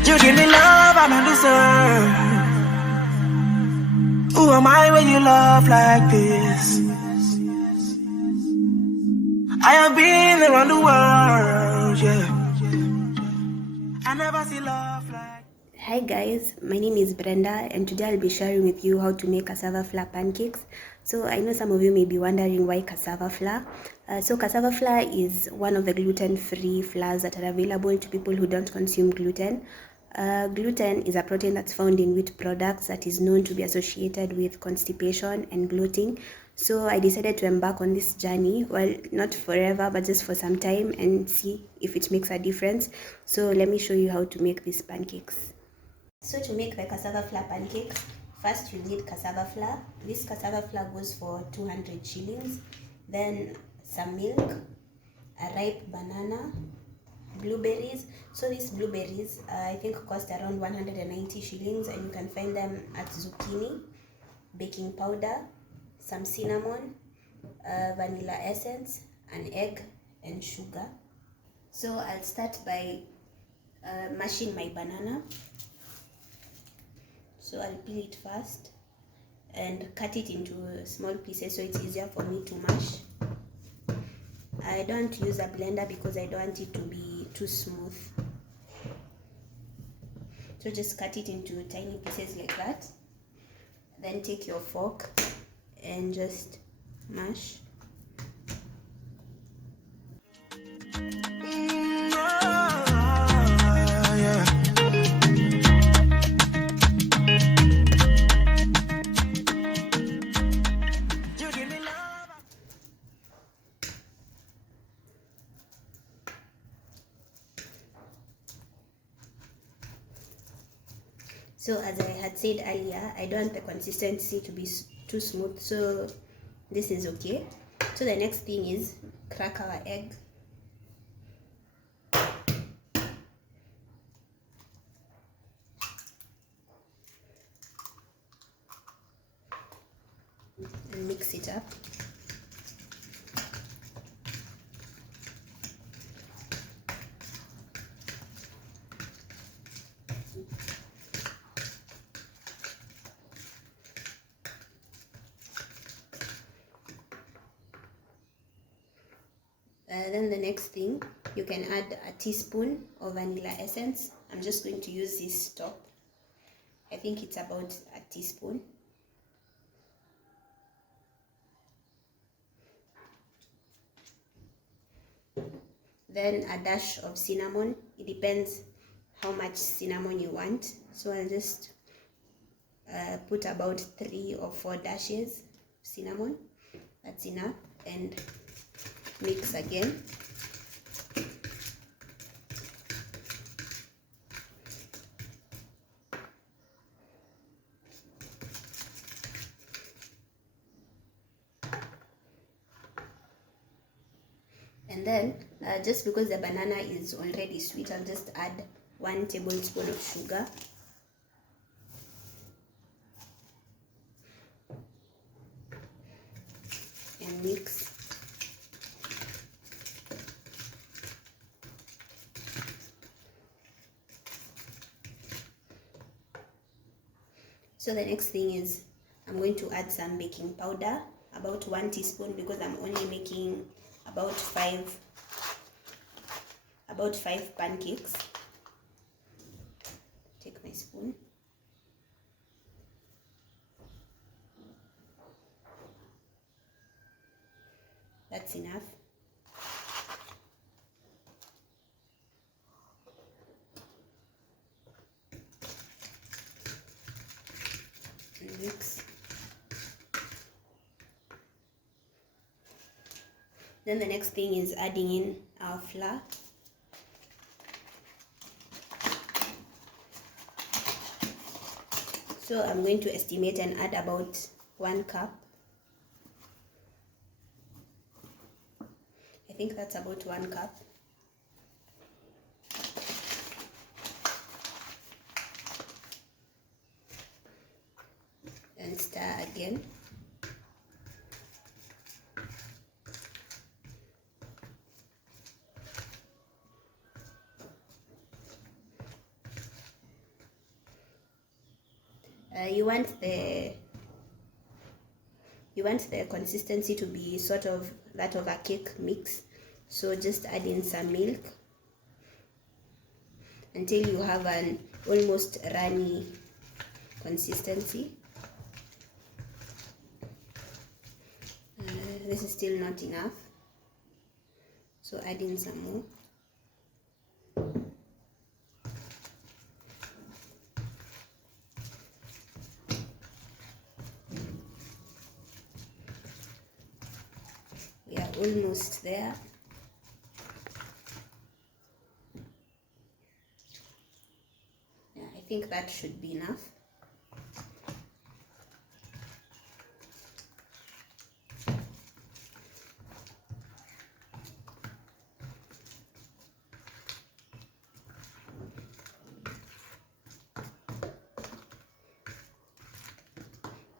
You give me love I don't deserve. Who am I when you love like this? I have been around the world, yeah. I never see love like. Hi guys, my name is Brenda and today I'll be sharing with you how to make cassava flour pancakes. So I know some of you may be wondering why cassava flour. So cassava flour is one of the gluten-free flours that are available to people who don't consume gluten. Gluten is a protein that's found in wheat products that is known to be associated with constipation and bloating. So I decided to embark on this journey, well, not forever, but just for some time and see if it makes a difference. So let me show you how to make these pancakes. So to make the cassava flour pancakes, first you need cassava flour. This cassava flour goes for 200 shillings. Then some milk, a ripe banana, blueberries. So these blueberries I think cost around 190 shillings and you can find them at Zucchini, baking powder, some cinnamon, vanilla essence, an egg and sugar. So I'll start by mashing my banana. So I'll peel it first and cut it into small pieces so it's easier for me to mash. I don't use a blender because I don't want it to be too smooth. So just cut it into tiny pieces like that. Then take your fork and just mash. So as I had said earlier, I don't want the consistency to be too smooth, so this is okay. So the next thing is crack our egg. And mix it up. Then the next thing, you can add a teaspoon of vanilla essence. I'm just going to use this top. I think it's about a teaspoon. Then a dash of cinnamon. It depends how much cinnamon you want. So I'll just put about 3 or 4 dashes of cinnamon. That's enough. And mix again. And then just because the banana is already sweet, I'll just add 1 tablespoon of sugar. And mix. So the next thing is I'm going to add some baking powder, about 1 teaspoon because I'm only making about 5 pancakes. Take my spoon. That's enough. And mix. Then the next thing is adding in our flour. So I'm going to estimate and add about 1 cup. I think that's about 1 cup. And stir again. You want the consistency to be sort of that of a cake mix, so just add in some milk until you have an almost runny consistency. This is still not enough, so add in some more. We are almost there. Yeah, I think that should be enough.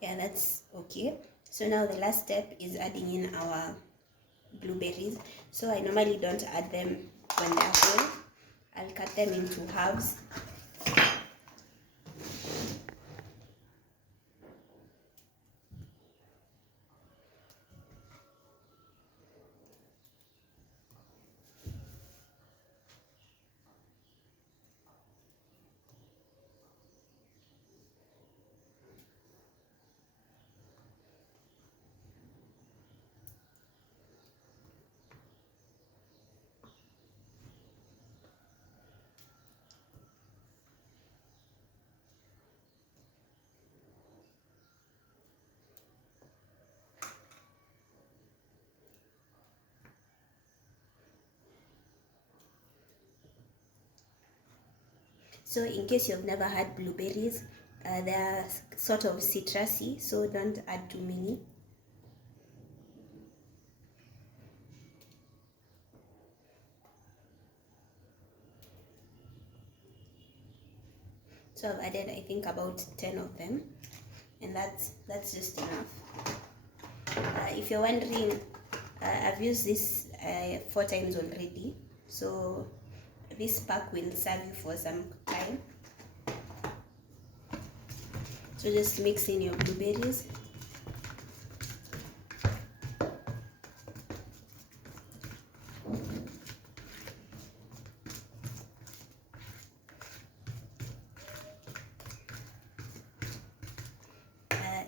Yeah, that's okay. So now the last step is adding in our blueberries. So I normally don't add them when they're whole. I'll cut them into halves. So in case you've never had blueberries, they're sort of citrusy, so don't add too many. So I've added, I think, about 10 of them, and that's just enough. If you're wondering, I've used this 4 times already, so this pack will serve you for some time. So just mix in your blueberries.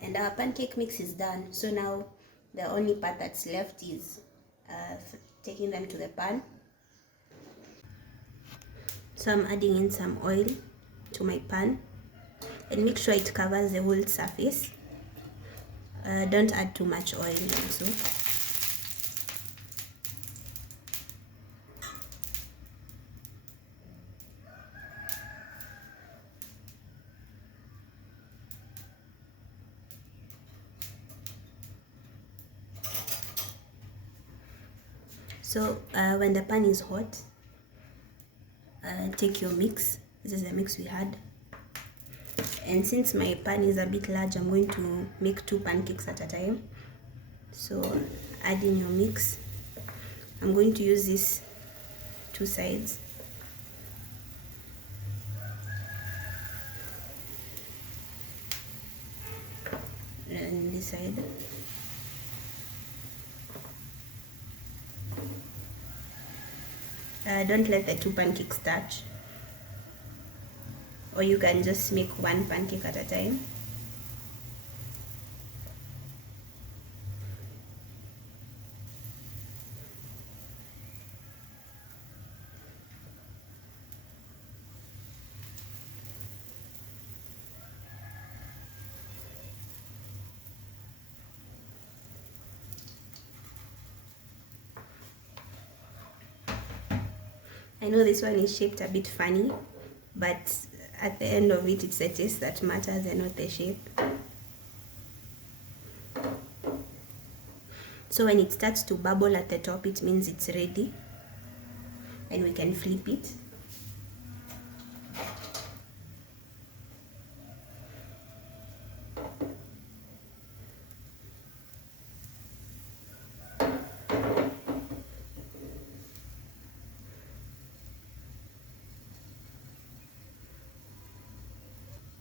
And our pancake mix is done. So now the only part that's left is taking them to the pan. So I'm adding in some oil to my pan, and make sure it covers the whole surface. Don't add too much oil also. So when the pan is hot, take your mix. This is the mix we had. And since my pan is a bit large, I'm going to make 2 pancakes at a time. So add in your mix. I'm going to use this 2 sides. And this side. Don't let the 2 pancakes touch, or you can just make 1 pancake at a time. I know this one is shaped a bit funny, but at the end of it, it's the taste that matters and not the shape. So when it starts to bubble at the top, it means it's ready, and we can flip it.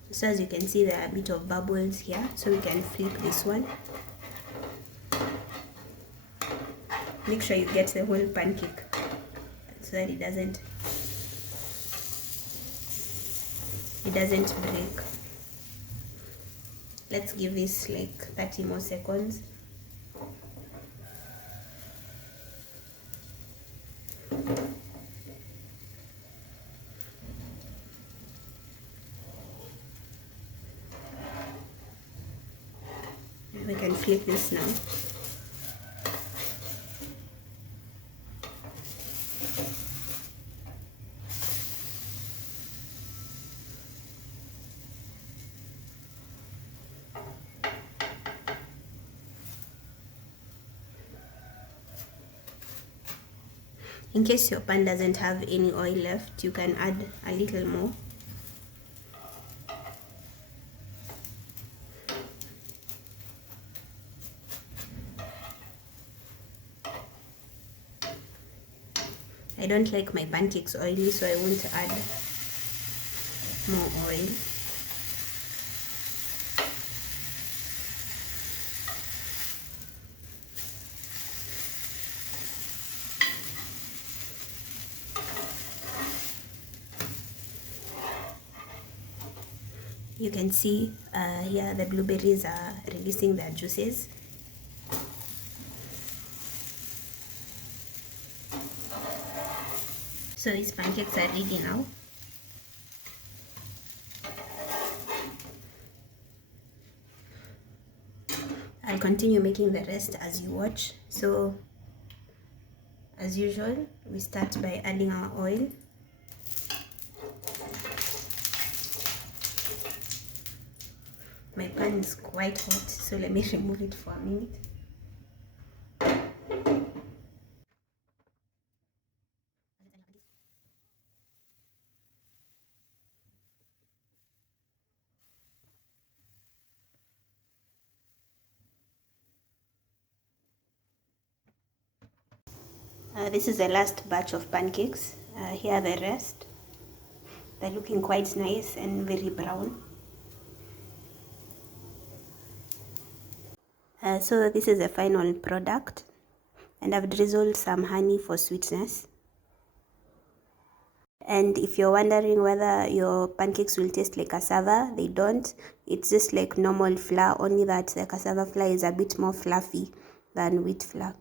So as you can see, there are a bit of bubbles here, so we can flip this one. Make sure you get the whole pancake so that it doesn't break. Let's give this like 30 more seconds. We can flip this now. In case your pan doesn't have any oil left, you can add a little more. I don't like my pancakes oily, so I won't add more oil. You can see here the blueberries are releasing their juices. So these pancakes are ready now. I'll continue making the rest as you watch. So as usual, we start by adding our oil. My pan is quite hot, so let me remove it for a minute. This is the last batch of pancakes. Here are the rest. They're looking quite nice and very brown. So this is the final product, and I've drizzled some honey for sweetness. And if you're wondering whether your pancakes will taste like cassava, they don't. It's just like normal flour, only that the cassava flour is a bit more fluffy than wheat flour.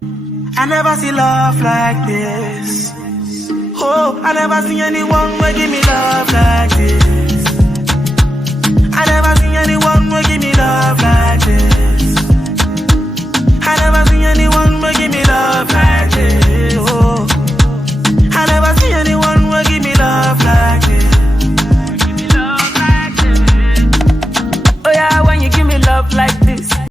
I never see love like this. Oh, I never see anyone